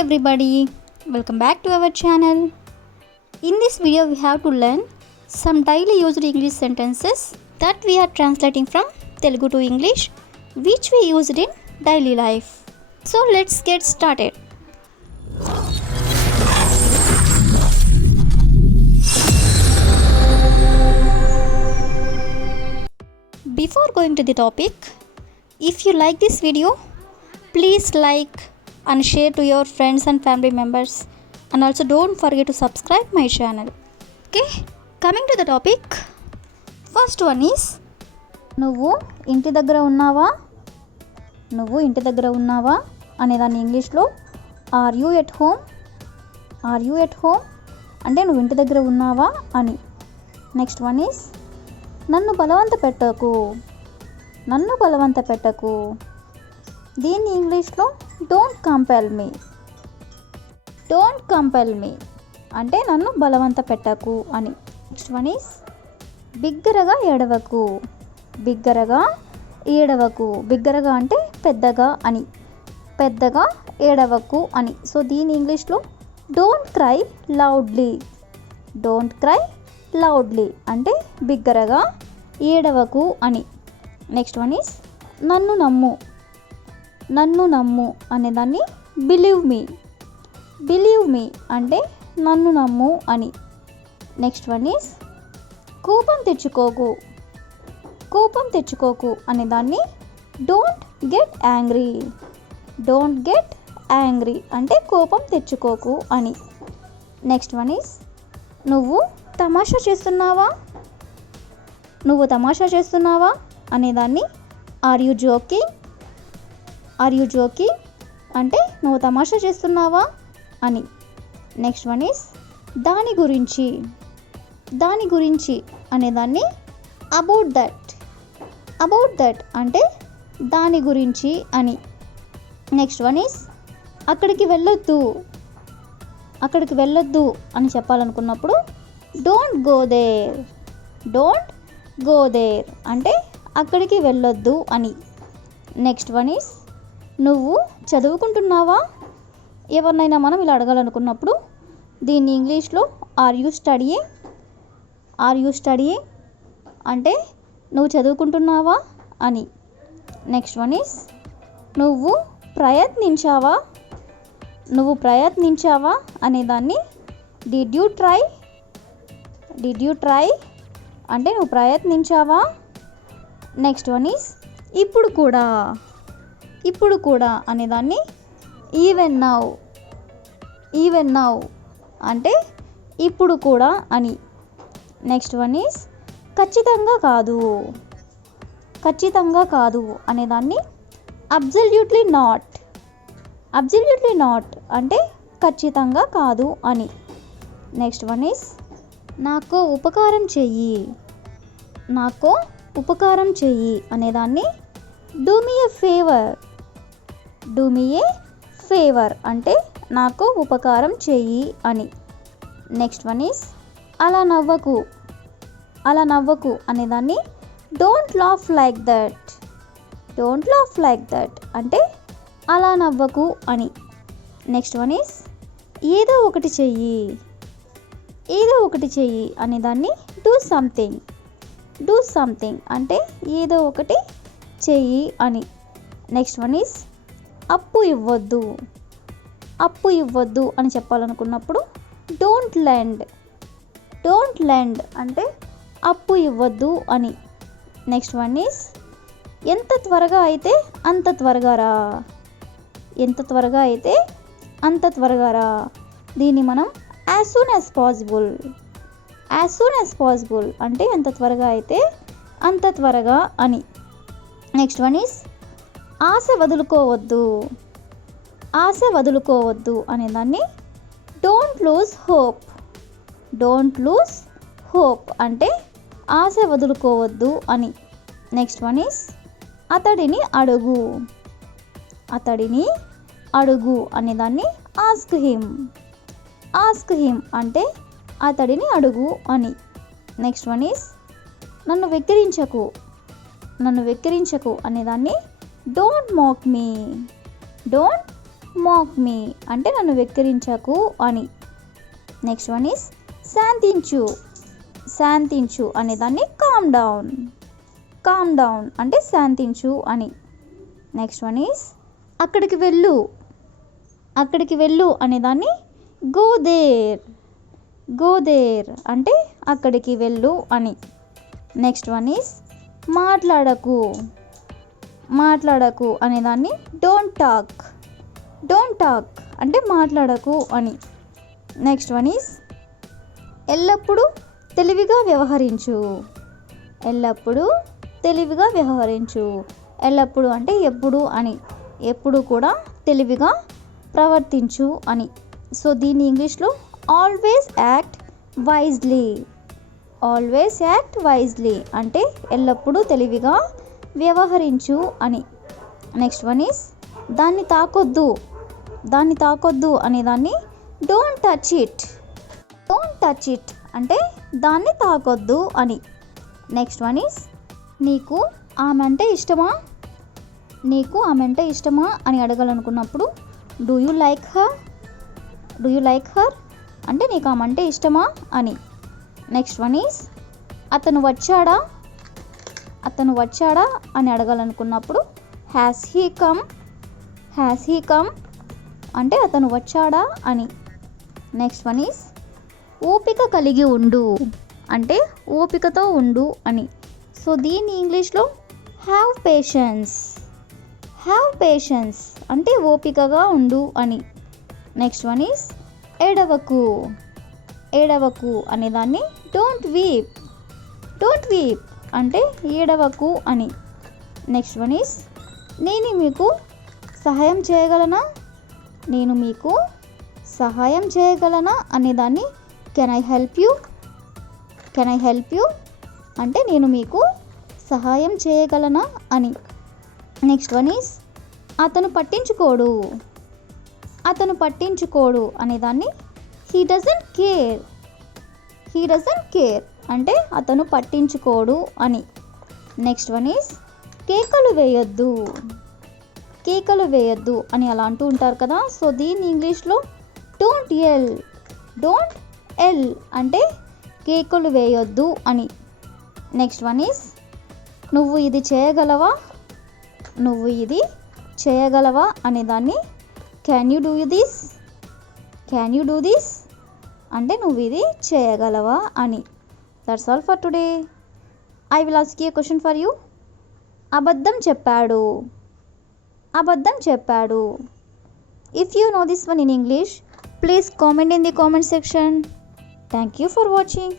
everybody, welcome back to our channel. In this video we have to learn some daily used English sentences that we are translating from Telugu to English which we used in daily life. So let's get started. Before going to the topic, if you like this video, please like and share to your friends and family members, and also don't forget to subscribe my channel. Okay, coming to the topic, first one is నువ్వు ఇంటి దగ్గర ఉన్నావా అనేదాన్ని ఇంగ్లీష్లో are you at home అంటే నువ్వు ఇంటి దగ్గర ఉన్నావా అని. నెక్స్ట్ వన్ ఈస్ నన్ను బలవంత పెట్టకు దీన్ని ఇంగ్లీష్లో డోంట్ కంపెల్ మీ అంటే నన్ను బలవంత పెట్టకు అని. నెక్స్ట్ వన్ ఈస్ బిగ్గరగా అంటే పెద్దగా ఏడవకు అని. సో దీని ఇంగ్లీష్లో డోంట్ క్రై లౌడ్లీ అంటే బిగ్గరగా ఏడవకు అని. నెక్స్ట్ వన్ ఈస్ నన్ను నమ్ము అనేదాన్ని బిలీవ్ మీ అంటే నన్ను నమ్ము అని. నెక్స్ట్ వన్ ఈస్ కోపం తెచ్చుకోకు అనేదాన్ని డోంట్ గెట్ యాంగ్రీ అంటే కోపం తెచ్చుకోకు అని. నెక్స్ట్ వన్ ఈస్ నువ్వు తమాషా చేస్తున్నావా అనేదాన్ని ఆర్ యూ జోకింగ్ అంటే నువ్వు తమాషా చేస్తున్నావా అని. నెక్స్ట్ వన్ ఈస్ దాని గురించి అనేదాన్ని అబౌట్ దట్ అంటే దాని గురించి అని. నెక్స్ట్ వన్ ఈస్ అక్కడికి వెళ్ళొద్దు అని చెప్పాలనుకున్నప్పుడు డోంట్ గో దేర్ అంటే అక్కడికి వెళ్ళొద్దు అని. నెక్స్ట్ వన్ ఈస్ నువ్వు చదువుకుంటున్నావా ఎవరినైనా మనం ఇలా అడగాలనుకున్నప్పుడు దీన్ని ఇంగ్లీష్లో ఆర్ యూ స్టడీయింగ్ అంటే నువ్వు చదువుకుంటున్నావా అని. నెక్స్ట్ వన్ ఈస్ నువ్వు ప్రయత్నించావా అనేదాన్ని డిడ్ యూ ట్రై అంటే నువ్వు ప్రయత్నించావా. నెక్స్ట్ వన్ ఈస్ ఇప్పుడు కూడా అనేదాన్ని ఈవెన్ నౌ అంటే ఇప్పుడు కూడా అని. నెక్స్ట్ వన్ ఈస్ ఖచ్చితంగా కాదు అనేదాన్ని అబ్సల్యూట్లీ నాట్ అంటే ఖచ్చితంగా కాదు అని. నెక్స్ట్ వన్ ఈస్ నాకో ఉపకారం చెయ్యి అనేదాన్ని డూ మీ ఏ ఫేవర్ అంటే నాకు ఉపకారం చెయ్యి అని. నెక్స్ట్ వన్ ఈస్ అలా నవ్వకు అనేదాన్ని డోంట్ లాఫ్ లైక్ దట్ అంటే అలా నవ్వకు అని. నెక్స్ట్ వన్ ఈస్ ఏదో ఒకటి చెయ్యి అనేదాన్ని డూ సంథింగ్ అంటే ఏదో ఒకటి చెయ్యి అని. నెక్స్ట్ వన్ ఈస్ అప్పు ఇవ్వద్దు అని చెప్పాలనుకున్నప్పుడు డోంట్ లెండ్ అంటే అప్పు ఇవ్వద్దు అని. నెక్స్ట్ వన్ ఈస్ ఎంత త్వరగా అయితే అంత త్వరగా రా దీన్ని మనం యాజ్ సూన్ యాజ్ పాసిబుల్ అంటే ఎంత త్వరగా అయితే అంత త్వరగా అని. నెక్స్ట్ వన్ ఈస్ ఆశ వదులుకోవద్దు అనేదాన్ని డోంట్ లూజ్ హోప్ అంటే ఆశ వదులుకోవద్దు అని. నెక్స్ట్ వన్ ఈస్ అతడిని అడుగు అనేదాన్ని ఆస్క్ హిమ్ అంటే అతడిని అడుగు అని. నెక్స్ట్ వన్ ఈస్ నన్ను వెక్కిరించకు అనేదాన్ని డోంట్ మాక్ మీ అంటే నన్ను వెక్కిరించకు అని. నెక్స్ట్ వన్ ఈస్ శాంతించు. శాంతించు అనేదాన్ని కామ్ డౌన్. కామ్ డౌన్ అంటే శాంతించు అని. నెక్స్ట్ వన్ ఈస్ అక్కడికి వెళ్ళు. అక్కడికి వెళ్ళు అనేదాన్ని గో దేర్. గో దేర్ అంటే అక్కడికి వెళ్ళు అని. నెక్స్ట్ వన్ ఈస్ మాట్లాడకు. మాట్లాడకు అనేదాన్ని డోంట్ టాక్. డోంట్ టాక్ అంటే మాట్లాడకు అని. నెక్స్ట్ వన్ ఈస్ ఎల్లప్పుడూ తెలివిగా వ్యవహరించు. ఎల్లప్పుడూ తెలివిగా వ్యవహరించు. ఎల్లప్పుడూ అంటే ఎప్పుడు అని. ఎప్పుడు కూడా తెలివిగా ప్రవర్తించు అని. సో దీన్ని ఇంగ్లీష్లో always act wisely. Always act wisely అంటే ఎల్లప్పుడూ తెలివిగా వ్యవహరించు అని. నెక్స్ట్ వన్ ఈస్ దాన్ని తాకొద్దు. దాన్ని తాకొద్దు అనేదాన్ని don't touch it. Don't touch it అంటే దాన్ని తాకొద్దు అని. నెక్స్ట్ వన్ ఈస్ నీకు ఆమె అంటే ఇష్టమా. నీకు ఆమె అంటే ఇష్టమా అని అడగాలనుకున్నప్పుడు do you like her. Do you like her అంటే నీకు ఆమె అంటే ఇష్టమా అని. నెక్స్ట్ వన్ ఈస్ అతను వచ్చాడా. అతను వచ్చాడా అని అడగాలనుకున్నప్పుడు has he come. Has he come అంటే అతను వచ్చాడా అని. నెక్స్ట్ వన్ ఈస్ ఓపిక కలిగి ఉండు అంటే ఓపికతో ఉండు అని. సో దీన్ని ఇంగ్లీష్లో హ్యావ్ పేషెన్స్. హ్యావ్ పేషెన్స్ అంటే ఓపికగా ఉండు అని. నెక్స్ట్ వన్ ఈస్ ఏడవకు. ఏడవకు అనేదాన్ని డోంట్ వీప్. డోంట్ వీప్ అంటే ఏడవకు అని. నెక్స్ట్ వన్ ఈస్ నేను మీకు సహాయం చేయగలనా. నేను మీకు సహాయం చేయగలనా అనేదాన్ని can I help you. Can I help you అంటే నేను మీకు సహాయం చేయగలనా అని. నెక్స్ట్ వన్ ఈస్ అతను పట్టించుకోడు. అతను పట్టించుకోడు అనేదాన్ని he doesn't care. He doesn't care అంటే అతను పట్టించుకోడు అని. నెక్స్ట్ వన్ ఈస్ కేకలు వేయొద్దు. కేకలు వేయొద్దు అని అలా అంటూ ఉంటారు కదా. సో దీన్ని ఇంగ్లీష్లో డోంట్ ఎల్. డోంట్ ఎల్ అంటే కేకలు వేయొద్దు అని. నెక్స్ట్ వన్ ఈస్ నువ్వు ఇది చేయగలవా. నువ్వు ఇది చేయగలవా అనేదాన్ని can you do this. Can you do this అంటే నువ్వు ఇది చేయగలవా అని. That's all for today. I will ask you question for you. అబద్ధం చెప్పాడు. అబద్ధం చెప్పాడు. If you know this one in English, please comment in the comment section. Thank you for watching.